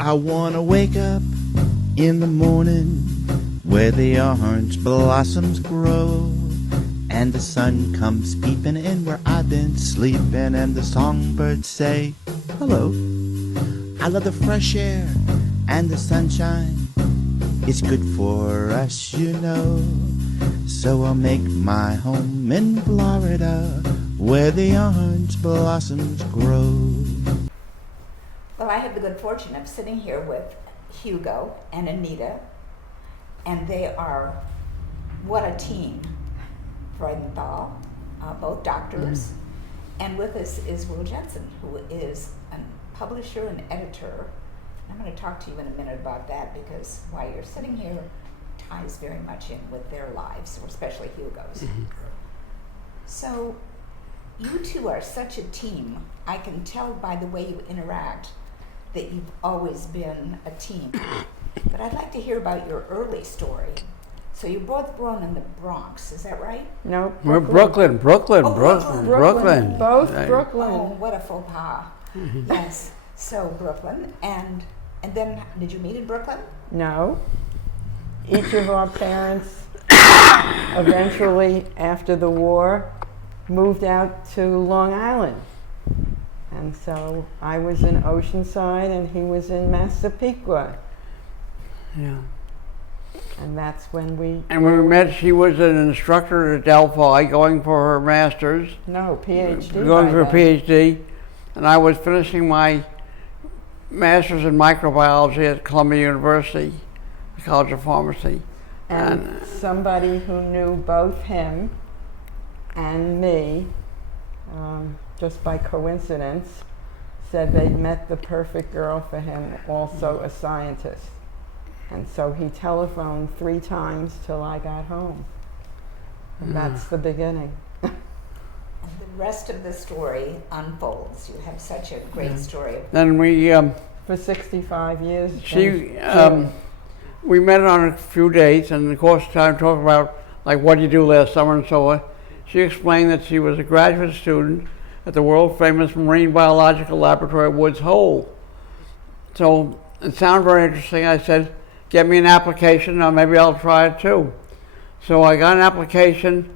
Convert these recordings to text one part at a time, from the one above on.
I wanna wake up in the morning where the orange blossoms grow, and the sun comes peeping in where I've been sleeping, and the songbirds say hello. I love the fresh air and the sunshine. It's good for us, you know. So I'll make my home in Florida where the orange blossoms grow. Well, I have the good fortune of sitting here with Hugo and Anita, and they are, what a team. Frudenthal, both doctors, and with us is Jensen, who is a publisher and editor. I'm going to talk to you in a minute about that, because while you're sitting here ties very much in with their lives, or especially Hugo's. So you two are such a team. I can tell by the way you interact that you've always been a team. But I'd like to hear about your early story. So you're both born in the Bronx, is that right? No, We're Brooklyn. Both Brooklyn. Oh, what a faux pas. Yes, so Brooklyn, and then did you meet in Brooklyn? No. Each of our parents eventually, after the war, moved out to Long Island. And so I was in Oceanside and he was in Massapequa. Yeah. And that's when we... And when we met, she was an instructor at Delphi going for her master's. No, PhD. Going for a PhD. And I was finishing my master's in microbiology at Columbia University, the College of Pharmacy. And somebody who knew both him and me, just by coincidence, said they'd met the perfect girl for him, also a scientist. And so he telephoned 3 times till I got home. And that's the beginning. And the rest of the story unfolds. You have such a great story. Then we... For 65 years. We met on a few dates, and of course, time talking about like what you do last summer and so on. She explained that she was a graduate student at the world famous Marine Biological Laboratory at Woods Hole. So it sounded very interesting. I said, get me an application, or maybe I'll try it too. So I got an application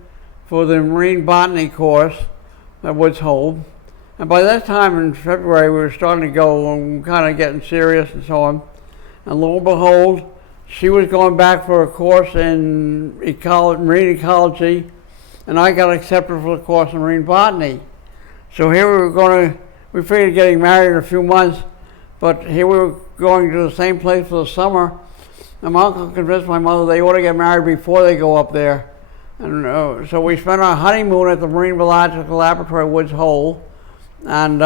for the Marine Botany course at Woods Hole. And by that time in February, we were starting to go and kind of getting serious and so on. And lo and behold, she was going back for a course in marine ecology, and I got accepted for the course in marine botany. So here we figured getting married in a few months, but here we were going to the same place for the summer. And my uncle convinced my mother they ought to get married before they go up there. And so we spent our honeymoon at the Marine Biological Laboratory at Woods Hole. And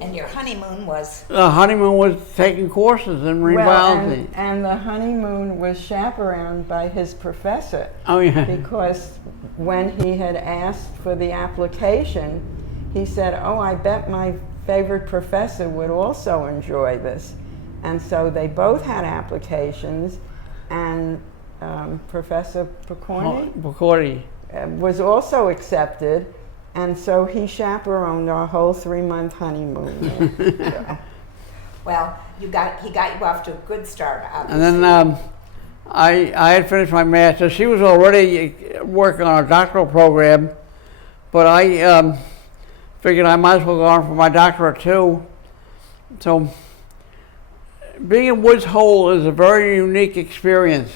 And your honeymoon was? The honeymoon was taking courses in marine biology. And the honeymoon was chaperoned by his professor. Oh, yeah. Because when he had asked for the application, he said, oh, I bet my favorite professor would also enjoy this. And so they both had applications, and Professor Picorni was also accepted. And so he chaperoned our whole 3-month honeymoon. Well, he got you off to a good start, obviously. And then I had finished my master's. She was already working on a doctoral program, but I figured I might as well go on for my doctorate too. So being at Woods Hole is a very unique experience.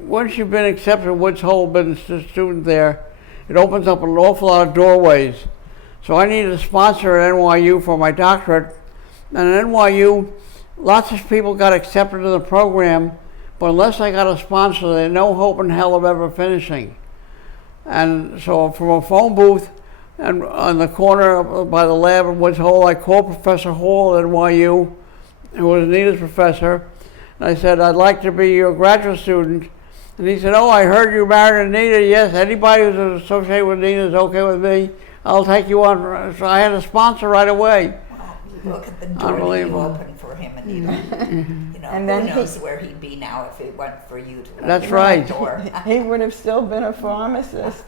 Once you've been accepted at Woods Hole, been a student there, it opens up an awful lot of doorways. So I needed a sponsor at NYU for my doctorate. And at NYU, lots of people got accepted to the program, but unless I got a sponsor, they had no hope in hell of ever finishing. And so from a phone booth and on the corner by the lab at Woods Hole, I called Professor Hall at NYU, who was Anita's professor. And I said, I'd like to be your graduate student. And he said, oh, I heard you married Anita. Yes, anybody who's associated with Anita is okay with me. I'll take you on. So I had a sponsor right away. Wow, look at the door that you opened for him, Anita. You know, and then who knows where he'd be now if it weren't for you to open That's right. that door. He would have still been a pharmacist.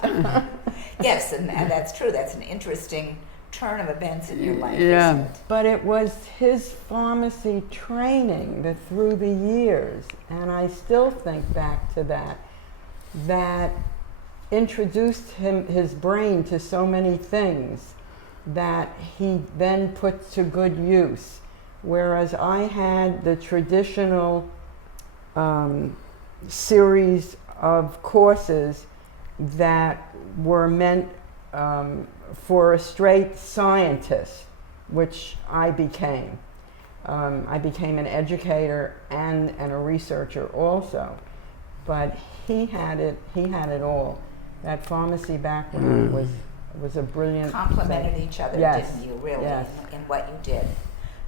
Yes, and that's true. That's an interesting turn of events in your life, Yeah. isn't it? But it was his pharmacy training that through the years, and I still think back to that introduced his brain to so many things that he then put to good use. Whereas I had the traditional series of courses that were meant for a straight scientist, which I became. I became an educator and a researcher also. But he had it all. That pharmacy background was a brilliant Complemented thing. each other, Yes. didn't you, really, Yes. in what you did?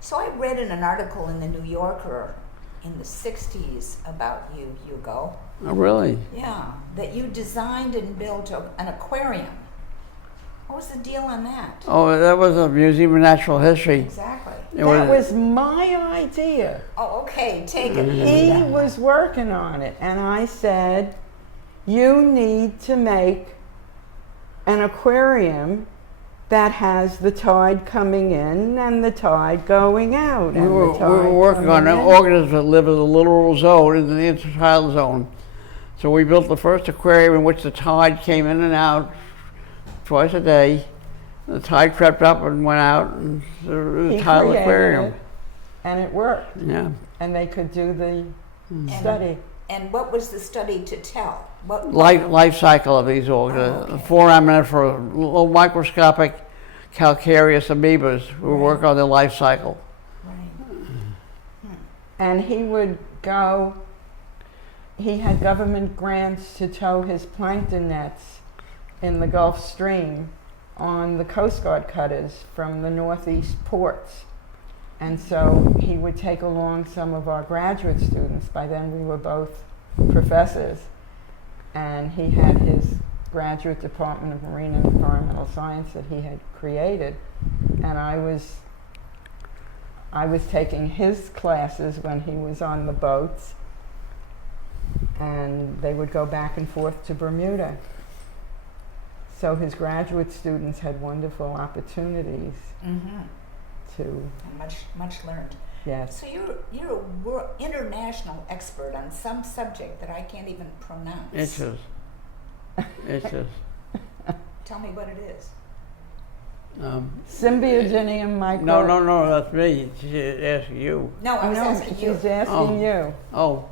So I read in an article in the New Yorker in the 60s about you, Hugo. Oh, really? Yeah, that you designed and built an aquarium. What was the deal on that? Oh, that was a Museum of Natural History. Exactly. It That was my idea. Oh, okay, take it. He Yeah. was working on it, and I said, you need to make an aquarium that has the tide coming in and the tide going out. We and were, the we tide were working on coming in. organisms that live in the littoral zone, in the intertidal zone. So we built the first aquarium in which the tide came in and out twice a day. The tide crept up and went out, and it was He a tidal created aquarium. it, and it worked. Yeah. And they could do the And- study. And what was the study to tell? What Life cycle of these organisms. Oh, okay. Foraminate for little microscopic calcareous amoebas. We Right. work on their life cycle. Right. And he would go, he had government grants to tow his plankton nets in the Gulf Stream on the Coast Guard cutters from the Northeast ports. And so he would take along some of our graduate students. By then we were both professors. And he had his graduate department of marine and environmental science that he had created. And I was taking his classes when he was on the boats. And they would go back and forth to Bermuda. So his graduate students had wonderful opportunities Mm-hmm. to, And much learned. yes. So you're a international expert on some subject that I can't even pronounce. It's just, Tell me what it is. Symbiogenium micro. no, that's me. She's asking you. No, I I was know, asking you. she's asking you. Oh,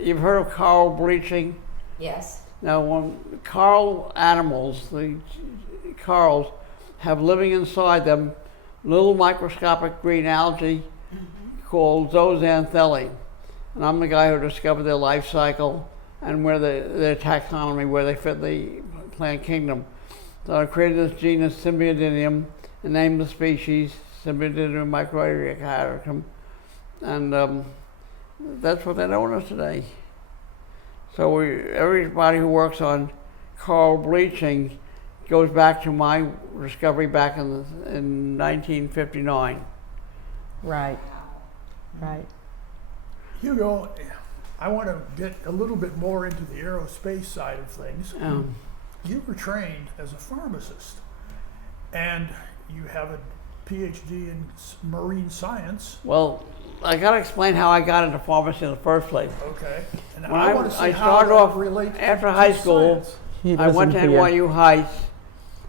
you've heard of coral bleaching? Yes. Now, when coral animals, the corals, have living inside them little microscopic green algae called zooxanthellae. And I'm the guy who discovered their life cycle and where their taxonomy, where they fit the plant kingdom. So I created this genus Symbiodinium and named the species Symbiodinium microericatum. And that's what they're known as today. So everybody who works on coral bleaching goes back to my discovery back in 1959. Right, right. Hugo, I want to get a little bit more into the aerospace side of things. You were trained as a pharmacist, and you have a PhD in marine science. Well, I got to explain how I got into pharmacy in the first place. Okay, and When I want to see I how started that off relates after to high school. science. He I went to doesn't hear. NYU Heights,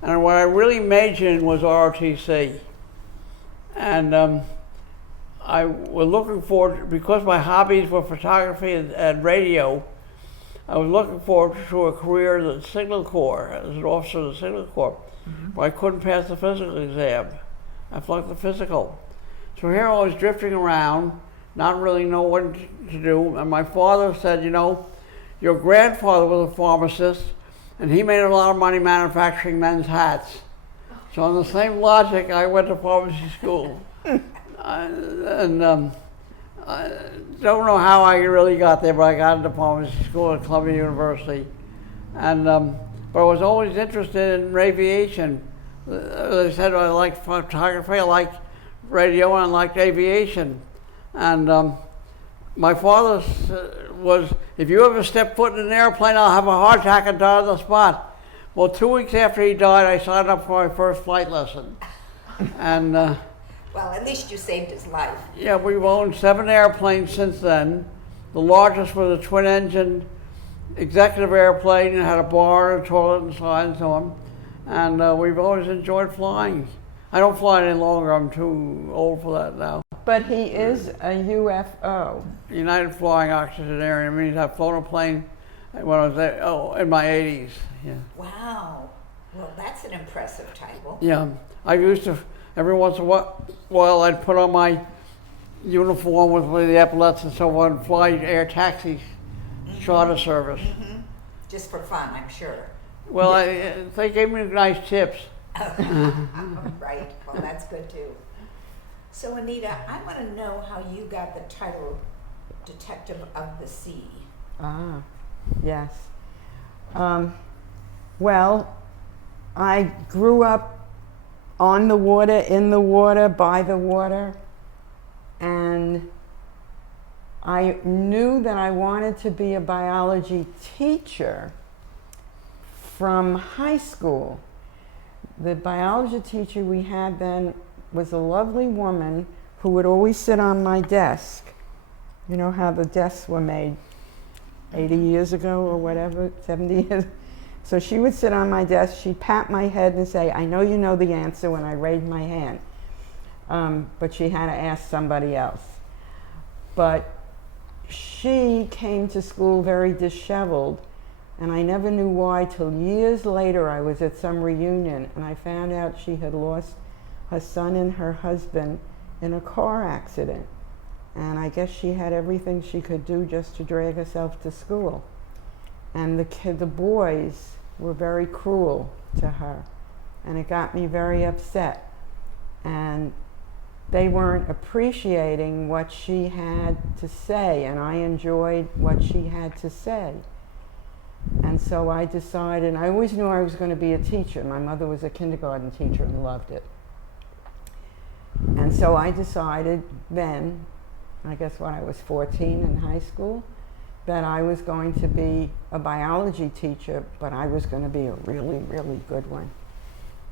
and what I really majored in was ROTC. And I was looking forward, because my hobbies were photography and radio, I was looking forward to a career in the Signal Corps, as an officer of the Signal Corps. But I couldn't pass the physical exam. I flunked the physical. So here I was drifting around, not really knowing what to do, and my father said, your grandfather was a pharmacist, and he made a lot of money manufacturing men's hats. So on the same logic, I went to pharmacy school. I don't know how I really got there, but I got into pharmacy school at Columbia University. And but I was always interested in aviation. As I said, I liked photography, I liked radio, and I liked aviation. And my father was, if you ever step foot in an airplane, I'll have a heart attack and die on the spot. Well, 2 weeks after he died, I signed up for my first flight lesson. And Well, at least you saved his life. yeah, we've owned 7 airplanes since then. The largest was a twin-engine executive airplane. It had a bar and a toilet inside to them. And we've always enjoyed flying. I don't fly any longer. I'm too old for that now. But he is a UFO. United Flying Octogenarian. I mean, I've flown a plane when I was there, in my 80s. Yeah. Wow. Well, that's an impressive title. Yeah. I used to, every once in a while, I'd put on my uniform with the epaulets and so on, fly air taxi charter service. Mm-hmm. Just for fun, I'm sure. Well, they gave me nice tips. Right. Well, that's good too. So, Anita, I want to know how you got the title Detective of the Sea. Ah, yes. Well, I grew up on the water, in the water, by the water, and I knew that I wanted to be a biology teacher from high school. The biology teacher we had then was a lovely woman who would always sit on my desk. You know how the desks were made 80 years ago or whatever, 70 years. So she would sit on my desk, she'd pat my head and say, I know you know the answer, when I raised my hand. But she had to ask somebody else. But she came to school very disheveled, and I never knew why till years later. I was at some reunion and I found out she had lost her son and her husband in a car accident. And I guess she had everything she could do just to drag herself to school. And the boys were very cruel to her, and it got me very upset. And they weren't appreciating what she had to say, and I enjoyed what she had to say. And so I decided, I always knew I was going to be a teacher. My mother was a kindergarten teacher and loved it. And so I decided then, I guess when I was 14 in high school, that I was going to be a biology teacher, but I was going to be a really, really good one.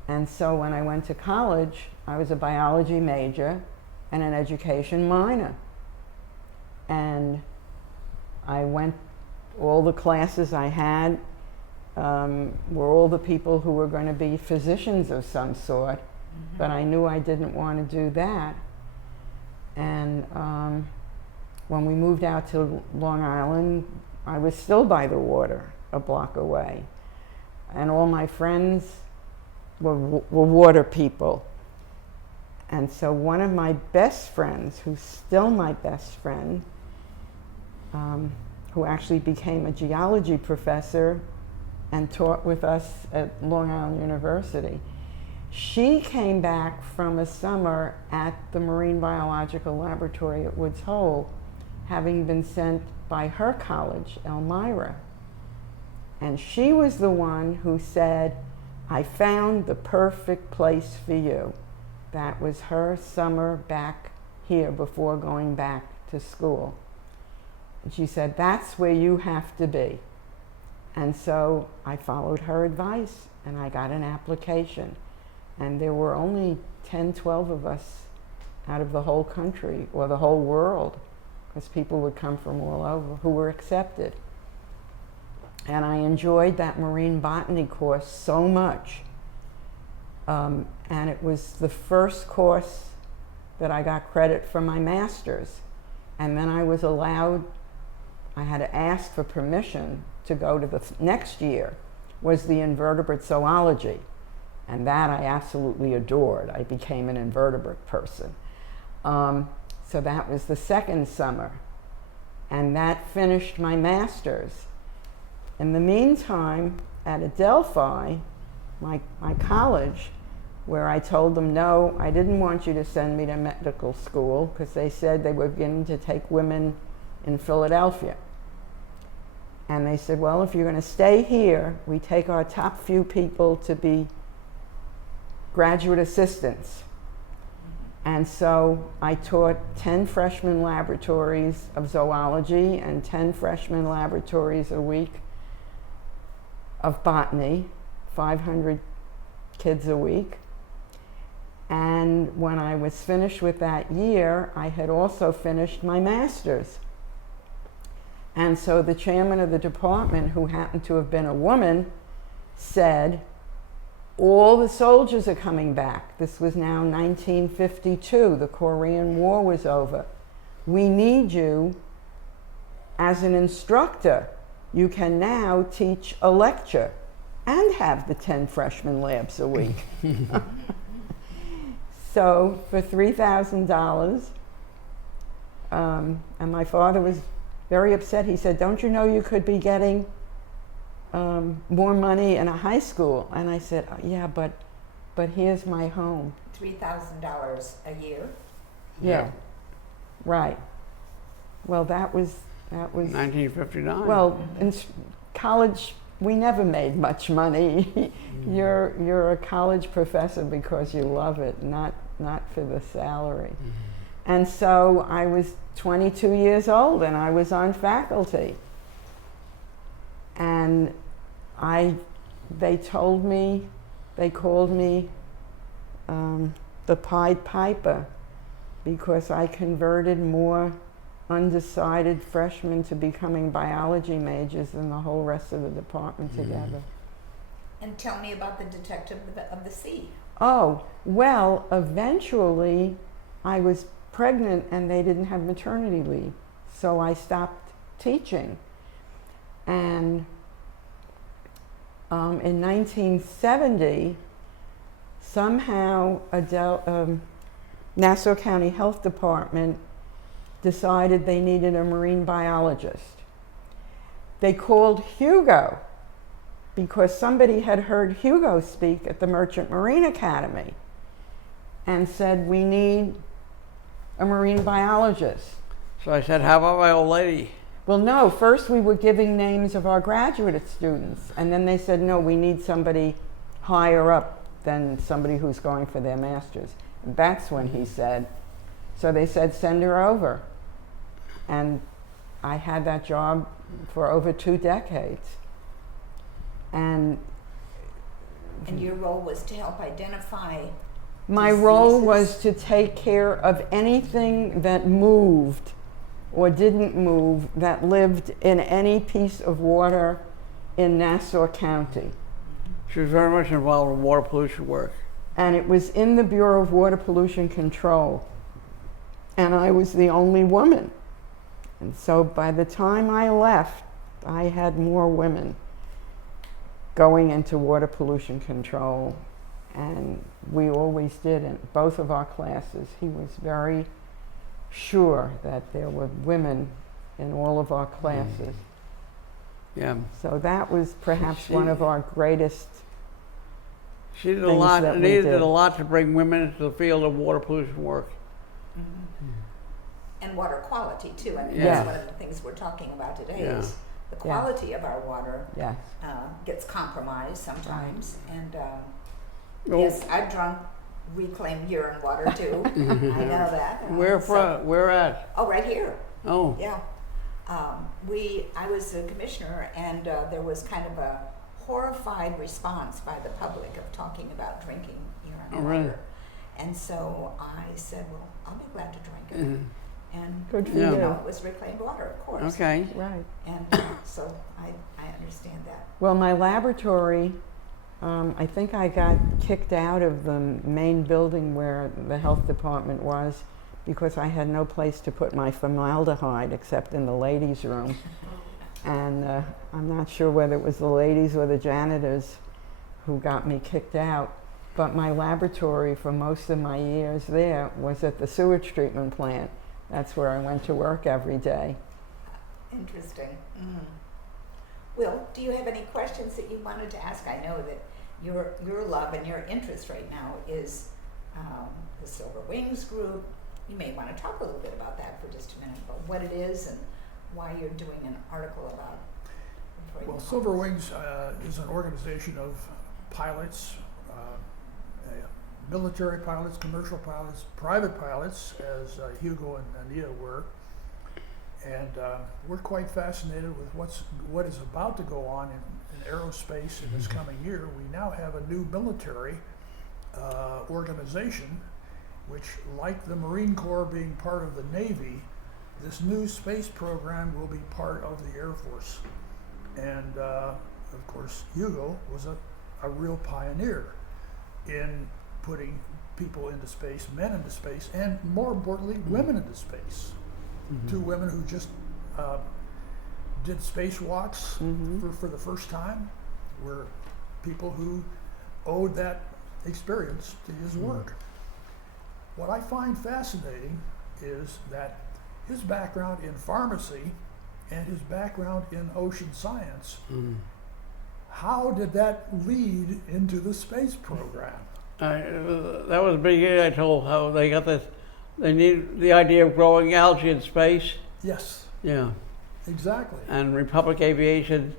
And so when I went to college, I was a biology major and an education minor. And I went, all the classes I had were all the people who were going to be physicians of some sort, but I knew I didn't want to do that. And when we moved out to Long Island, I was still by the water, a block away. And all my friends were water people. And so one of my best friends, who's still my best friend, who actually became a geology professor and taught with us at Long Island University, she came back from a summer at the Marine Biological Laboratory at Woods Hole, having been sent by her college, Elmira. And she was the one who said, I found the perfect place for you. That was her summer back here before going back to school. And she said, that's where you have to be. And so I followed her advice and I got an application. And there were only 10, 12 of us out of the whole country or the whole world, because people would come from all over, who were accepted. And I enjoyed that marine botany course so much. And it was the first course that I got credit for my master's. And then I was allowed, I had to ask for permission to go to the next year, was the invertebrate zoology. And that I absolutely adored. I became an invertebrate person. So that was the second summer. And that finished my master's. In the meantime, at Adelphi, my college, where I told them, no, I didn't want you to send me to medical school, because they said they were beginning to take women in Philadelphia. And they said, well, if you're going to stay here, we take our top few people to be graduate assistants. And so I taught 10 freshman laboratories of zoology and 10 freshman laboratories a week of botany 500 kids a week. And when I was finished with that year, I had also finished my master's. And so the chairman of the department, who happened to have been a woman, said, all the soldiers are coming back. This was now 1952. The Korean War was over. We need you as an instructor. You can now teach a lecture and have the 10 freshman labs a week. So for $3,000, and my father was very upset. He said, don't you know you could be getting more money in a high school? And I said, yeah, but here's my home. $3,000 a year? Yeah, right. Well, that was 1959. well, in college, we never made much money. You're a college professor because you love it, not for the salary. And so I was 22 years old and I was on faculty. And they called me the Pied Piper because I converted more undecided freshmen to becoming biology majors than the whole rest of the department together. And tell me about the Detective of the Sea. Oh, well, eventually I was pregnant and they didn't have maternity leave, so I stopped teaching. And in 1970, somehow Nassau County Health Department decided they needed a marine biologist. They called Hugo because somebody had heard Hugo speak at the Merchant Marine Academy and said, we need a marine biologist. So I said, how about my old lady? Well, no, first we were giving names of our graduate students, and then they said, no, we need somebody higher up than somebody who's going for their master's. And that's when he said, so they said, send her over. And I had that job for over 2 decades. And your role was to help identify my role diseases? was to take care of anything that moved or didn't move that lived in any piece of water in Nassau County. She was very much involved in water pollution work. And it was in the Bureau of Water Pollution Control. And I was the only woman. And so by the time I left, I had more women going into water pollution control. And we always did in both of our classes. He was very sure that there were women in all of our classes. Yeah. So that was perhaps one of our greatest. She did a things lot. that we Anita did. did a lot to bring women into the field of water pollution work. And water quality too. I mean, Yeah. that's one of the things we're talking about today Yeah. is the quality of our water Yes. gets compromised sometimes. And Oh, yes, I've drunk reclaimed urine water too. I know that. Where So- from? Where at? Oh, right here. Oh. Yeah. I was a commissioner, and there was kind of a horrified response by the public of talking about drinking urine Oh, water. really? And so I said, well, I'll be glad to drink it. And Good for Yeah. you. you know, it was reclaimed water, of course. Okay. Right. And so I understand that. Well, my laboratory, I think I got kicked out of the main building where the health department was because I had no place to put my formaldehyde except in the ladies' room. And I'm not sure whether it was the ladies or the janitors who got me kicked out. But my laboratory for most of my years there was at the sewage treatment plant. That's where I went to work every day. Interesting. Will, do you have any questions that you wanted to ask? I know that your love and your interest right now is the Silver Wings group. You may want to talk a little bit about that for just a minute, about what it is and why you're doing an article about it. Well, Silver Wings is an organization of pilots, military pilots, commercial pilots, private pilots, as Hugo and Anita were. And we're quite fascinated with what is about to go on in aerospace in this coming year, we now have a new military organization, which, like the Marine Corps being part of the Navy, this new space program will be part of the Air Force. And of course, Hugo was a real pioneer in putting people into space, men into space, and more importantly, women into space. Two women who just did spacewalks for the first time were people who owed that experience to his work. What I find fascinating is that his background in pharmacy and his background in ocean science, how did that lead into the space program? That was the beginning. I told how they got this. They need the idea of growing algae in space. Yes. Yeah. Exactly. And Republic Aviation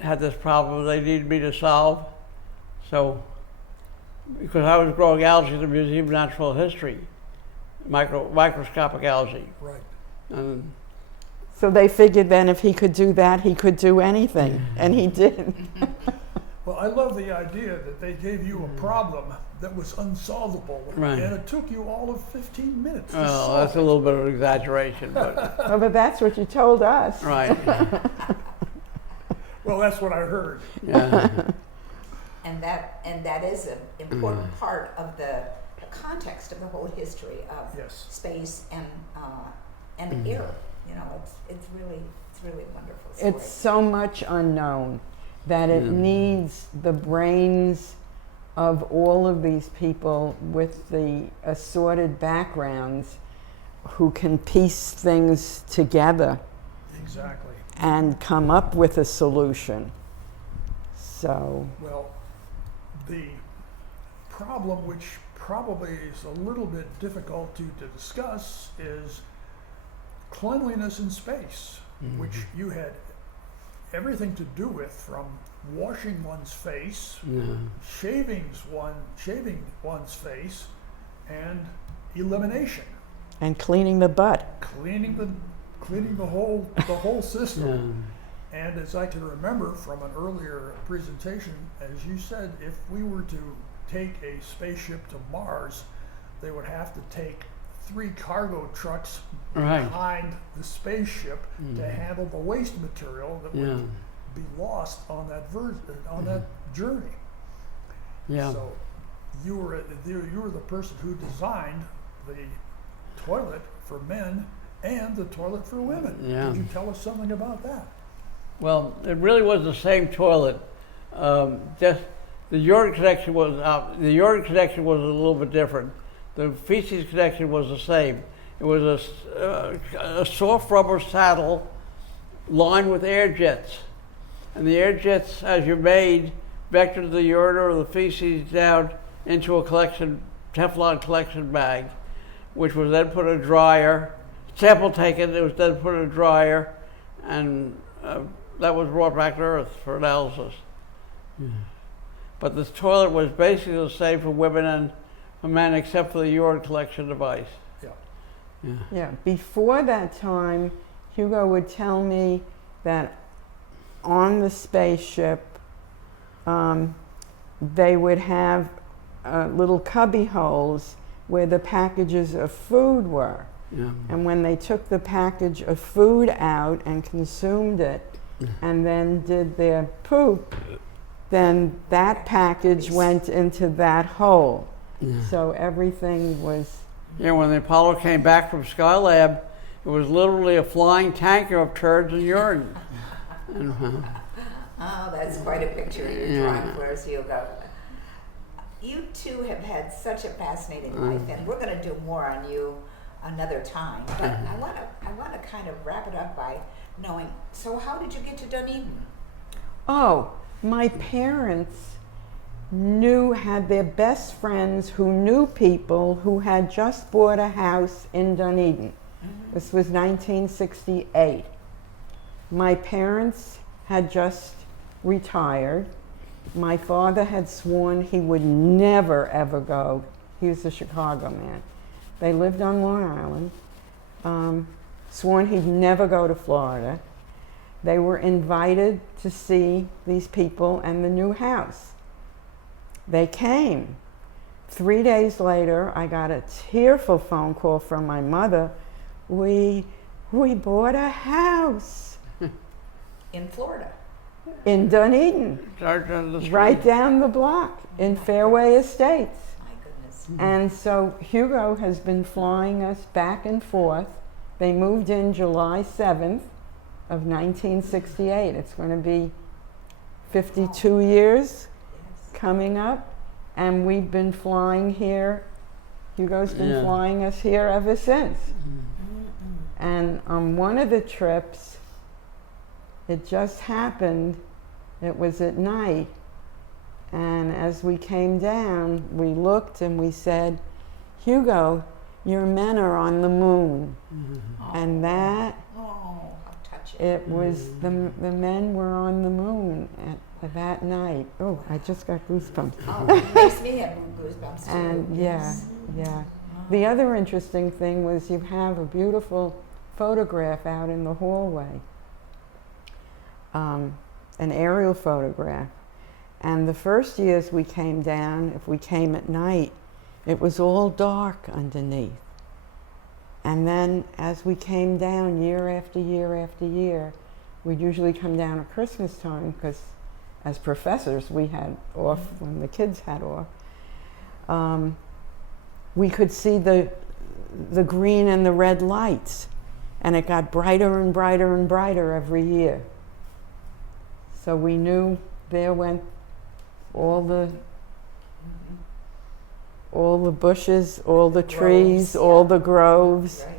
had this problem they needed me to solve. So, because I was growing algae at the Museum of Natural History, microscopic algae. Right. And So they figured then if he could do that, he could do anything, and he did. Well, I love the idea that they gave you a problem that was unsolvable, Right. and it took you all of 15 minutes to well, solve that's a little bit of an exaggeration, but Well, but that's what you told us. right. Well, that's what I heard. Yeah. And that is an important part of the context of the whole history of Yes. space and air. You know, it's really a wonderful story. It's so much unknown that it needs the brains of all of these people with the assorted backgrounds who can piece things together Exactly. and come up with a solution. So, Well, the problem, which probably is a little bit difficult to discuss, is cleanliness in space, which you had everything to do with, from washing one's face, shaving one's face, and elimination, and cleaning the butt. cleaning the whole system. And as I can remember from an earlier presentation, as you said, if we were to take a spaceship to Mars, they would have to take 3 cargo trucks Right. behind the spaceship to handle the waste material that would be lost on that that journey. Yeah. So you were the person who designed the toilet for men and the toilet for women. Yeah. Can you tell us something about that? Well, it really was the same toilet. Just the urine connection was a little bit different. The feces connection was the same. It was a soft rubber saddle lined with air jets, and the air jets, as you're made, vectored the urine or the feces down into a Teflon collection bag, which was then put in a dryer. Sample taken, it was then put in a dryer, and that was brought back to Earth for analysis. But this toilet was basically the same for women and for men, except for the urine collection device. Yeah, before that time, Hugo would tell me that on the spaceship, they would have little cubby holes where the packages of food were. Yeah. And when they took the package of food out and consumed it, and then did their poop, then that package went into that hole. So everything was... Yeah, when the Apollo came back from Skylab, it was literally a flying tanker of turds and urine. Oh, that's quite a picture you're drawing for us, Hugo. You two have had such a fascinating life, and we're going to do more on you another time. But I want to kind of wrap it up by knowing, so how did you get to Dunedin? Oh, my parents had their best friends who knew people who had just bought a house in Dunedin. This was 1968. My parents had just retired. My father had sworn he would never, ever go. He was a Chicago man. They lived on Long Island. Sworn he'd never go to Florida. they were invited to see these people and the new house. They came. 3 days later, I got a tearful phone call from my mother. We bought a house In Florida. in Dunedin, right down the block in Fairway Estates. My goodness. And so Hugo has been flying us back and forth. They moved in July 7th of 1968. It's going to be 52 years Yes. coming up. And we've been flying here. Hugo's been flying us here ever since. And on one of the trips, it just happened, it was at night. And as we came down, we looked and we said, Hugo, your men are on the moon. And that, Oh, how touching. it was, the men were on the moon at that night. Oh, I just got goosebumps. Oh, it makes me have goosebumps too. And Yes. yeah. The other interesting thing was you have a beautiful photograph out in the hallway, an aerial photograph. And the first years we came down, if we came at night, it was all dark underneath. And then as we came down year after year after year, we'd usually come down at Christmas time because as professors we had off when the kids had off. We could see the green and the red lights, and it got brighter and brighter and brighter every year. So we knew there went all the bushes, all the trees, Groves, all yeah. the groves Right.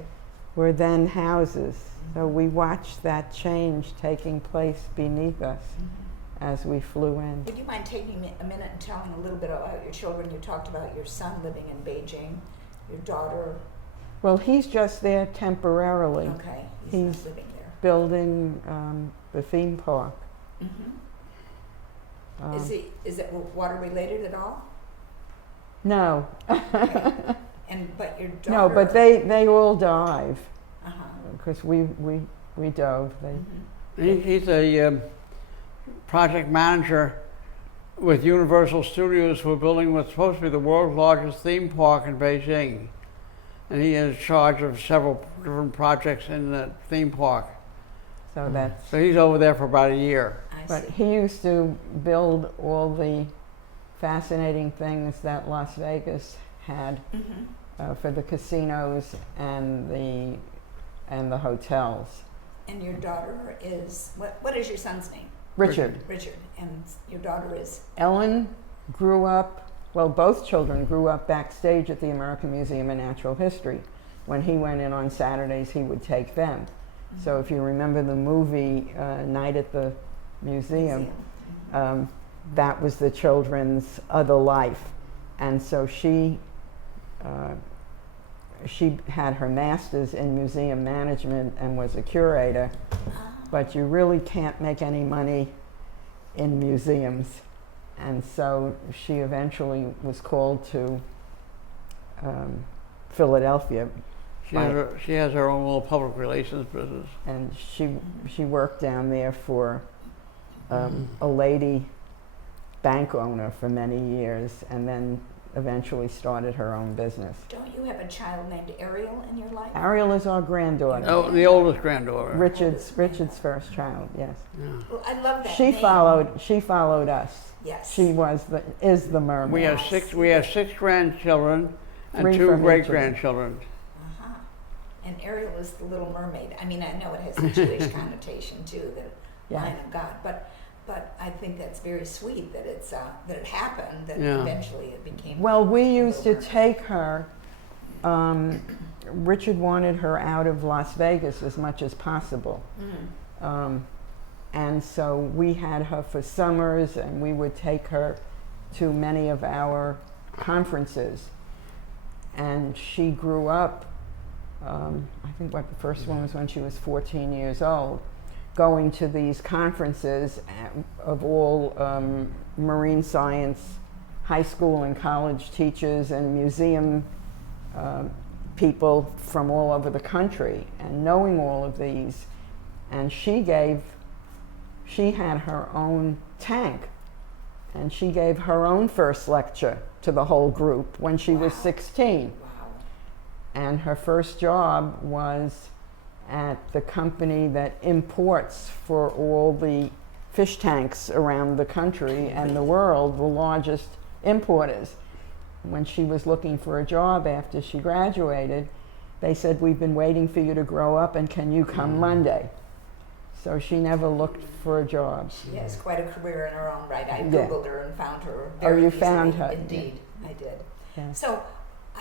were then houses. So we watched that change taking place beneath us as we flew in. Would you mind taking a minute and telling a little bit about your children? You talked about your son living in Beijing, your daughter. Well, he's just there temporarily, Okay, he's not He's- living there. building the theme park. Is it water related at all? No, But your daughter. no, but they all dive Uh-huh. because we dove. He's a project manager with Universal Studios who are building what's supposed to be the world's largest theme park in Beijing. And he is in charge of several different projects in the theme park. So that's. So he's over there for about a year. I But see. he used to build all the fascinating things that Las Vegas had for the casinos and the hotels. And your daughter is, what is your son's name? Richard. Richard. And your daughter is, Ellen grew up, well, both children grew up backstage at the American Museum of Natural History. When he went in on Saturdays, he would take them. So if you remember the movie Night at the Museum, that was the children's other life. And so she had her master's in museum management and was a curator, but you really can't make any money in museums. And so she eventually was called to Philadelphia, She has her own little public relations business. and she worked down there for a lady bank owner for many years, and then eventually started her own business. don't you have a child named Ariel in your life? Ariel is our granddaughter. Oh, the oldest granddaughter. Richard's first child. Yes. Well, I love that She name. followed us. Yes. She is the mermaid. We have six grandchildren and 3 2 from great Richard. grandchildren. Uh-huh. And Ariel is the little mermaid. I mean, I know it has a Jewish connotation too, the Yeah. line of God, but I think that's very sweet that it's that it happened, that Yeah. eventually it became. Well, we used to Little Mermaid. take her. Richard wanted her out of Las Vegas as much as possible. And so we had her for summers, and we would take her to many of our conferences. And she grew up, I think the first one was when she was 14 years old, going to these conferences of all marine science, high school and college teachers and museum people from all over the country, and knowing all of these. And she gave she had her own tank, and she gave her own first lecture to the whole group when she was 16. Wow. And her first job was at the company that imports for all the fish tanks around the country and the world, the largest importers. When she was looking for a job after she graduated, they said, "We've been waiting for you to grow up, and can you come Monday?" So she never looked for a job. She has quite a career in her own right. I Yeah. Googled her and found her Oh, very you easily. found her. Indeed, I did. Yeah. So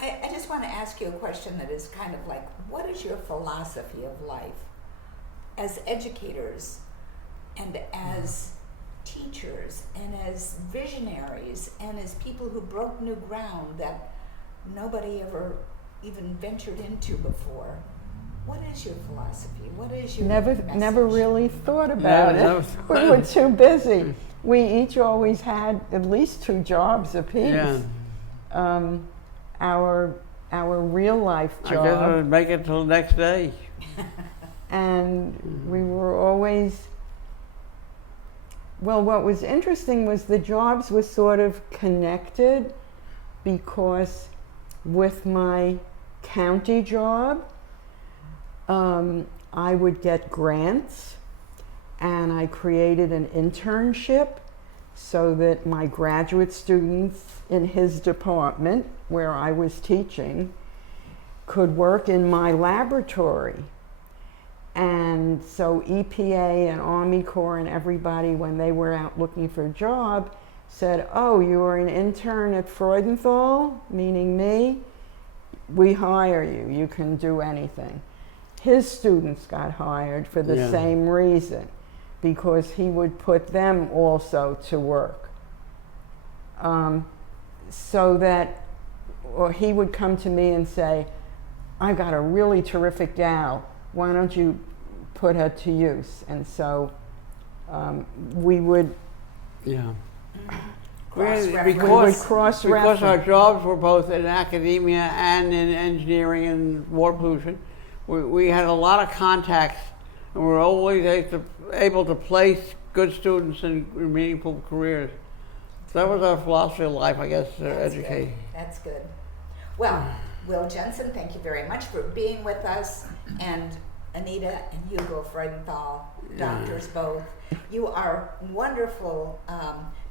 I just want to ask you a question that is kind of like, what is your philosophy of life as educators and as teachers and as visionaries and as people who broke new ground that nobody ever even ventured into before? What is your philosophy? What is your Never message? really thought about Yeah, it. We were too busy. We each always had at least 2 jobs apiece. Yeah. Our real life I guess I job, would make it till the next day. and we were always. Well, what was interesting was the jobs were sort of connected, because with my county job, I would get grants, and I created an internship so that my graduate students in his department, where I was teaching, could work in my laboratory. And so EPA and Army Corps and everybody, when they were out looking for a job, said, "Oh, you are an intern at Frudenthal," meaning me. "We hire you. You can do anything." His students got hired for the Yeah. same reason, because he would put them also to work. So that, or he would come to me and say, "I got a really terrific gal. Why don't you put her to use?" And so we would Yeah. Cross-reference. we would Because cross-reference. our jobs were both in academia and in engineering and water pollution, we had a lot of contacts, and we were always able to place good students in meaningful careers. So that was our philosophy of life, I guess, to That's educate. good. That's good. Well, Will Jensen, thank you very much for being with us, and Anita and Hugo Frudenthal, doctors both. You are wonderful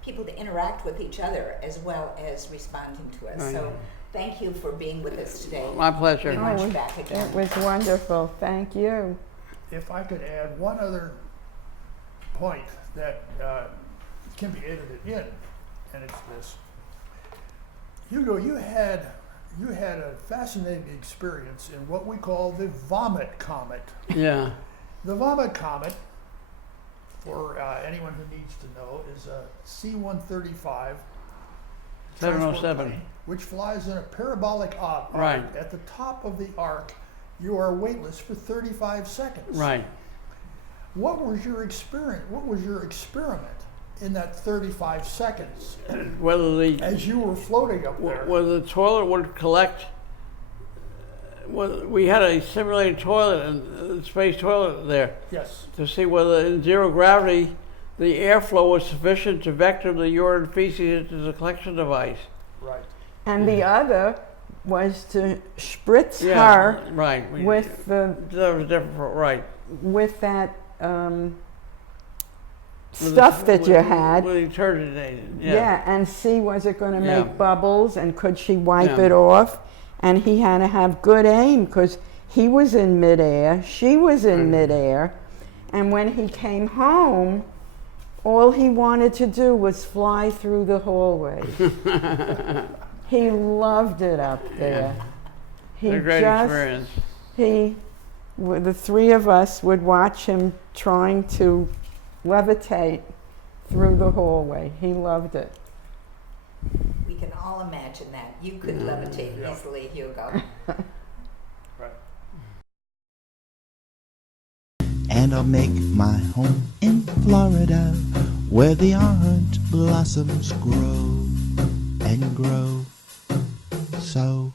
people to interact with each other as well as responding to us. So thank you for being with us today. My pleasure. We want you back again. It was wonderful. Thank you. If I could add one other point that can be edited in, and it's this. Hugo, you had a fascinating experience in what we call the vomit comet. Yeah. The vomit comet, for anyone who needs to know, is a C-135 transport 707. plane, which flies in a parabolic arc. Right. At the top of the arc, you are weightless for 35 seconds. Right. What was your experience? What was your experiment in that 35 seconds as you were floating up there? Whether the toilet would collect. We had a simulated toilet and space toilet there Yes. to see whether in zero gravity the airflow was sufficient to vector the urine and feces into the collection device. Right. And the other was to spritz Yeah, her right. with That was different, right. that With stuff the- that you had. With detergent in it, Yeah, and see, was it going to Yeah. make bubbles, and could she wipe Yeah. it off? And he had to have good aim, because he was in midair, she was in midair, and when he came home, all he wanted to do was fly through the hallway. He loved it up there. He A great experience. the 3 of us would watch him trying to levitate through the hallway. He loved it. We can all imagine that. You could levitate Yeah. easily, Hugo. Right. And I'll make my home in Florida, where the orange blossoms grow and grow. So